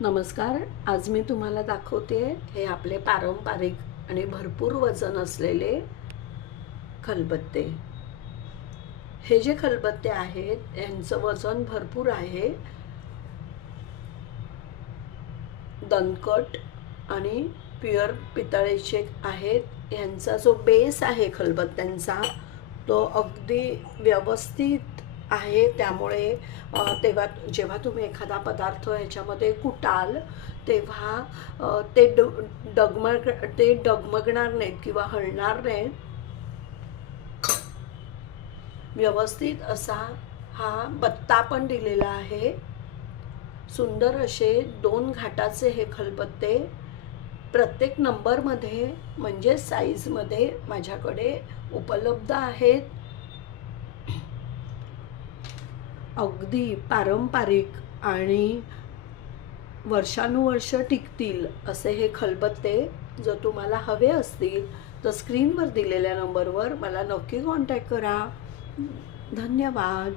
नमस्कार. आज मी तुम्हाला दाखवते हे आपले पारंपरिक आणि भरपूर वजन असलेले खलबत्ते. हे जे खलबत्ते आहेत यांचं वजन भरपूर आहे. दणकट आणि प्युअर पितळेचे आहेत. यांचा जो बेस आहे खलबत्त्यांचा तो अगदी व्यवस्थित आहे. त्यामुळे तेव्हा जेव्हा तुम्ही एखादा पदार्थ ह्याच्यामध्ये कुटाल तेव्हा ते डगमगणार नाहीत किंवा हलणार नाहीत. व्यवस्थित असा हा बत्ता पण दिलेला आहे. सुंदर असे 2 घाटाचे हे खलबत्ते प्रत्येक नंबरमध्ये म्हणजे साईजमध्ये माझ्याकडे उपलब्ध आहेत. अगदी पारंपरिक आणि वर्षानुवर्ष टिकतील असे हे खलबत्ते जर तुम्हाला हवे असतील तर स्क्रीनवर दिलेल्या नंबरवर मला नक्की कॉन्टॅक्ट करा. धन्यवाद.